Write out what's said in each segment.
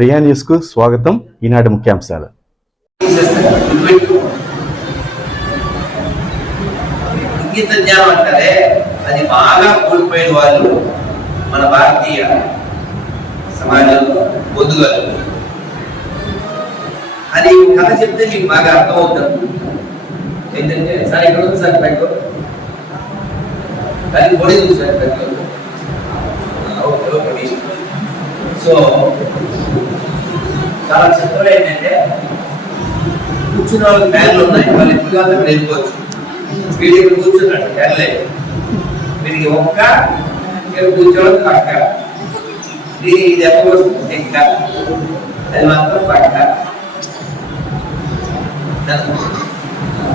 ప్రియా న్యూస్కు స్వాగతం. ఈనాటి ముఖ్యాంశాలు. ఇంగిత జ్ఞానం అంటారే అది బాగా కోల్పోయిన వాళ్ళు మన భారతీయ సమాజంలో పొద్దుగారు అది కథ చెప్తే మీకు బాగా అర్థమవుతుంది. ఏంటంటే సార్ ఇక్కడ ఉంది సార్ బ్యాగ్ దానికి పొడి ఉంది సార్ బ్యాగ్ సో చాలా చిత్రం ఏంటంటే కూర్చున్న వాళ్ళకి ఫ్యాన్లు ఉన్నాయి. వాళ్ళు కాదు వెళ్ళిపోవచ్చు వీడు ఇక్కడ కూర్చున్నాడు లేదు వీడికి ఒక్క ఇక్కడ కూర్చోవడం పక్క. ఇది ఎప్పుడు వస్తుంది ఎక్క అది మాత్రం పక్క.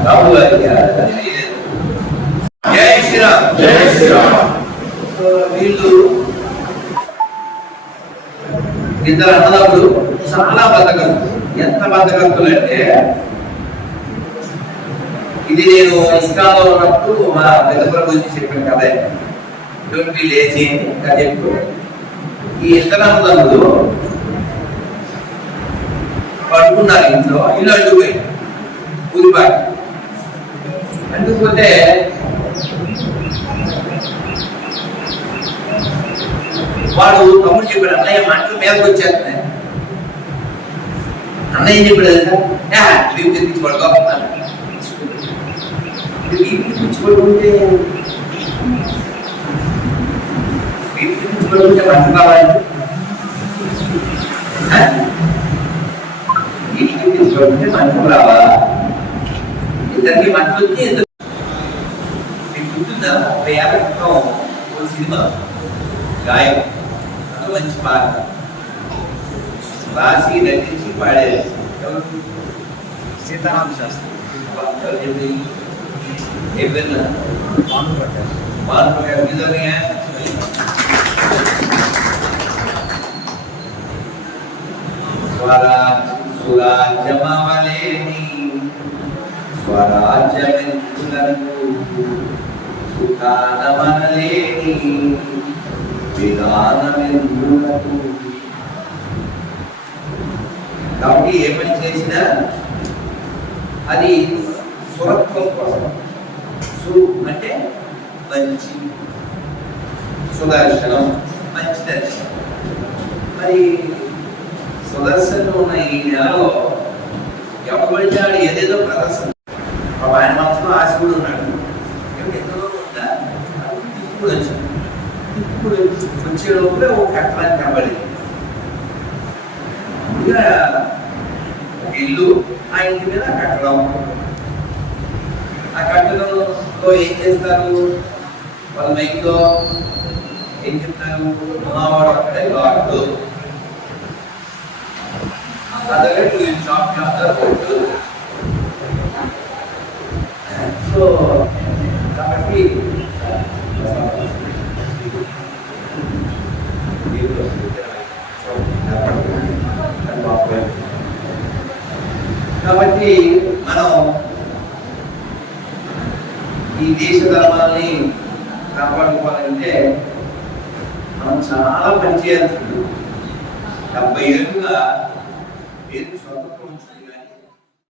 రాహుల్ గారికి అది. లేదు. జై శ్రీరామ్. జై శ్రీరామ్. వీళ్ళు ఇద్దరు అన్నదమ్ములు చాలా బతకలు ఎంత బతకస్తులు అంటే ఇది నేను ఇస్కాలో ఉన్నప్పుడు మా పెద్దపుర గురించి చెప్పిన కథ ట్వంటీ లేచి కథ చెప్పు ఈ ఇద్దరు అన్నదమ్ములు పట్టుకున్నారు ఇంట్లో. ఇల్లు అడ్డుపోయి ఊరిపాటి అడ్డుపోతే వాడు తమ్ముడు చెప్పాడు అన్నయ్య మాటలు మీదకి వచ్చేస్తున్నాయి అన్నయ్య చెప్పాడు తెలుసా లీవ్ తెప్పించి పడుకోకున్నాను లీవ్ తెప్పించి పడుకుంటే లీవ్ తెప్పించి పడుకుంటే మంట కావాలి ఆ? లీవ్ తెప్పించి పడుకుంటే మంట రావాలా ఇద్దరికి మంట వచ్చి ఇద్దరు మీకు గుర్తుందా ముప్పై ఏళ్ళ క్రితం ఓ సినిమా గాయం అది మంచి పాట రాసి నటించి పాడేది ఎవరు? సీతారామ శాస్త్రి ఎవరు చెప్పింది? ఏ పేరు మార్పు నిజమే స్వరాజ్ కాబట్టి ఏ పని చేసినా అది సురత్వం కోసం. సు అంటే మంచి. సుదర్శనం మంచి దర్శనం. మరి సుదర్శనం ఉన్న ఈ నెలలో ఎవరు పడితే ఏదేదో ప్రదర్శన. ఆయన మనసులో ఆశ కూడా ఉన్నాడు ఏమిటి ఎక్కడో ఉందా ఇప్పుడు వచ్చాడు ఇప్పుడు వచ్చే లోపలే ఒక కట్టడానికి కనబడింది ఇక ఇల్లు ఆ ఇంటి మీద కట్టడం. ఆ కట్టడంలో ఏం చేస్తారు? వాళ్ళ మైక్లో ఏం చెప్తారు? మావాడు అక్కడే లాక్డు అదే షాప్ కొట్టు సో కాబట్టి కాబట్టి మనం ఈ దేశ ధర్మాన్ని కాపాడుకోవాలంటే మనం చాలా పని చేయాల్సి ఉంటుంది. డెబ్బై ఏళ్ళుగా ఏది స్వతంత్రం